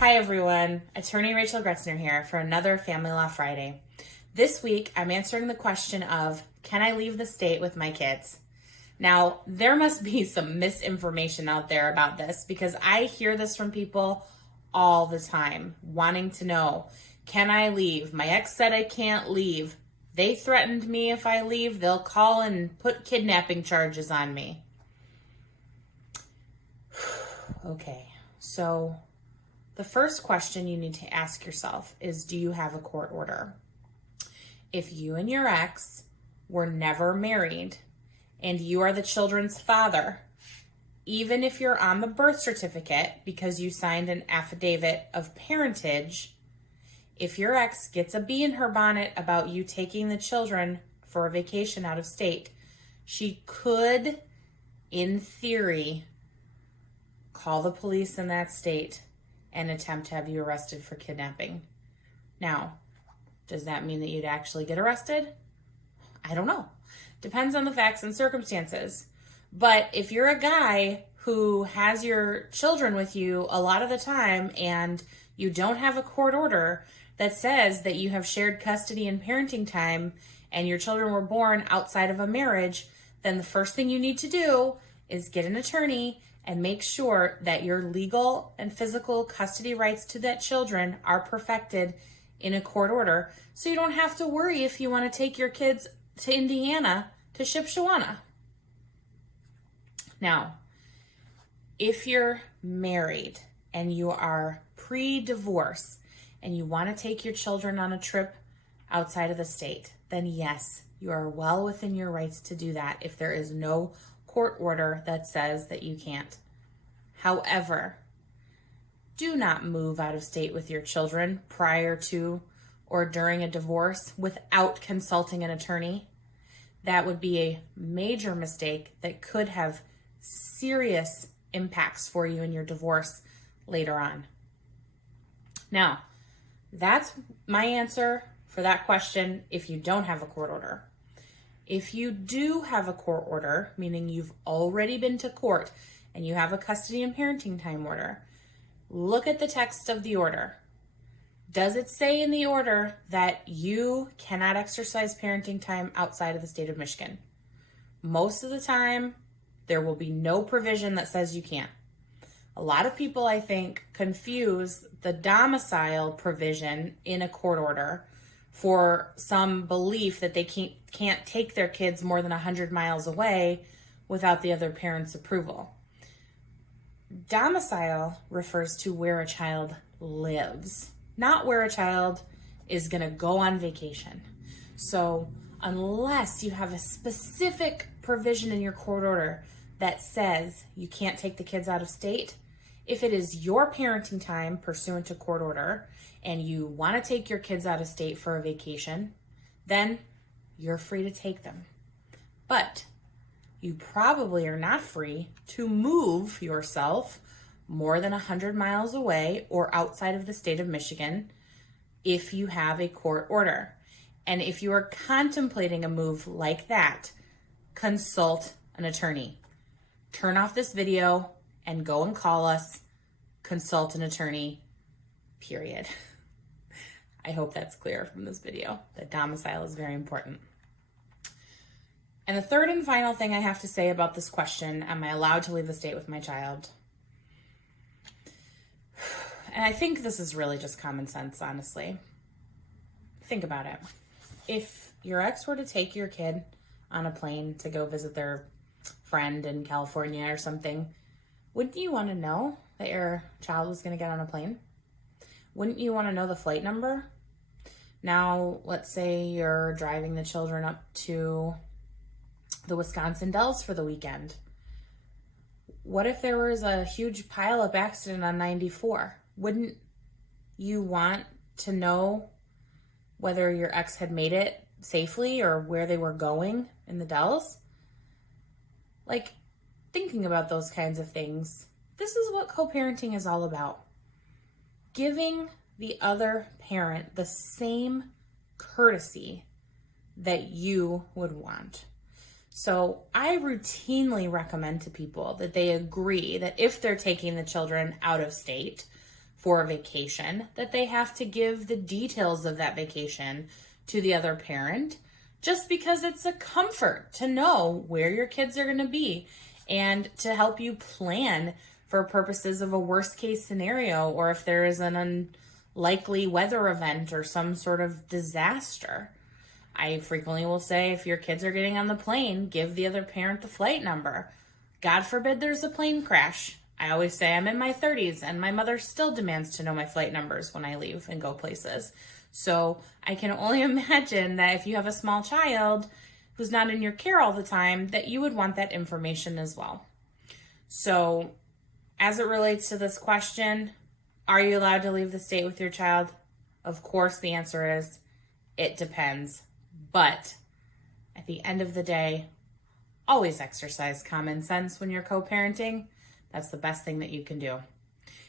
Hi everyone, attorney Rachel Gruetzner here for another Family Law Friday. This week I'm answering the question of, can I leave the state with my kids? Now, there must be some misinformation out there about this because I hear this from people all the time, wanting to know, can I leave? My ex said I can't leave. They threatened me if I leave, they'll call and put kidnapping charges on me. Okay, so the first question you need to ask yourself is, do you have a court order? If you and your ex were never married and you are the children's father, even if you're on the birth certificate because you signed an affidavit of parentage, if your ex gets a bee in her bonnet about you taking the children for a vacation out of state, she could, in theory, call the police in that state and attempt to have you arrested for kidnapping. Now, does that mean that you'd actually get arrested? I don't know. Depends on the facts and circumstances. But if you're a guy who has your children with you a lot of the time and you don't have a court order that says that you have shared custody and parenting time and your children were born outside of a marriage, then the first thing you need to do is get an attorney and make sure that your legal and physical custody rights to that children are perfected in a court order, so you don't have to worry if you want to take your kids to Indiana to Shipshawana. Now, if you're married and you are pre-divorce and you want to take your children on a trip outside of the state, then yes, you are well within your rights to do that if there is no court order that says that you can't. However, do not move out of state with your children prior to or during a divorce without consulting an attorney. That would be a major mistake that could have serious impacts for you in your divorce later on. Now, that's my answer for that question if you don't have a court order. If you do have a court order, meaning you've already been to court and you have a custody and parenting time order, look at the text of the order. Does it say in the order that you cannot exercise parenting time outside of the state of Michigan? Most of the time, there will be no provision that says you can't. A lot of people, I think, confuse the domicile provision in a court order for some belief that they can't take their kids more than 100 miles away without the other parent's approval. Domicile refers to where a child lives, not where a child is going to go on vacation. So unless you have a specific provision in your court order that says you can't take the kids out of state, if it is your parenting time pursuant to court order and you want to take your kids out of state for a vacation, then you're free to take them. But you probably are not free to move yourself more than 100 miles away or outside of the state of Michigan if you have a court order. And if you are contemplating a move like that, consult an attorney. Turn off this video and go and call us. Consult an attorney, period. I hope that's clear from this video, that domicile is very important. And the third and final thing I have to say about this question, am I allowed to leave the state with my child? And I think this is really just common sense, honestly. Think about it. If your ex were to take your kid on a plane to go visit their friend in California or something, wouldn't you want to know that your child was going to get on a plane? Wouldn't you want to know the flight number? Now, let's say you're driving the children up to the Wisconsin Dells for the weekend. What if there was a huge pileup accident on 94? Wouldn't you want to know whether your ex had made it safely or where they were going in the Dells? Like, thinking about those kinds of things, this is what co-parenting is all about. Giving the other parent the same courtesy that you would want. So I routinely recommend to people that they agree that if they're taking the children out of state for a vacation, that they have to give the details of that vacation to the other parent, just because it's a comfort to know where your kids are going to be and to help you plan for purposes of a worst case scenario, or if there is an unlikely weather event or some sort of disaster. I frequently will say, if your kids are getting on the plane, give the other parent the flight number. God forbid there's a plane crash. I always say I'm in my 30s and my mother still demands to know my flight numbers when I leave and go places. So I can only imagine that if you have a small child who's not in your care all the time, that you would want that information as well. So as it relates to this question, are you allowed to leave the state with your child? Of course, the answer is it depends. But at the end of the day, always exercise common sense when you're co-parenting. That's the best thing that you can do.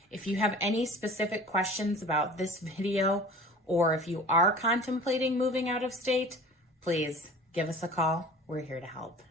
If you have any specific questions about this video, or if you are contemplating moving out of state, please give us a call. We're here to help.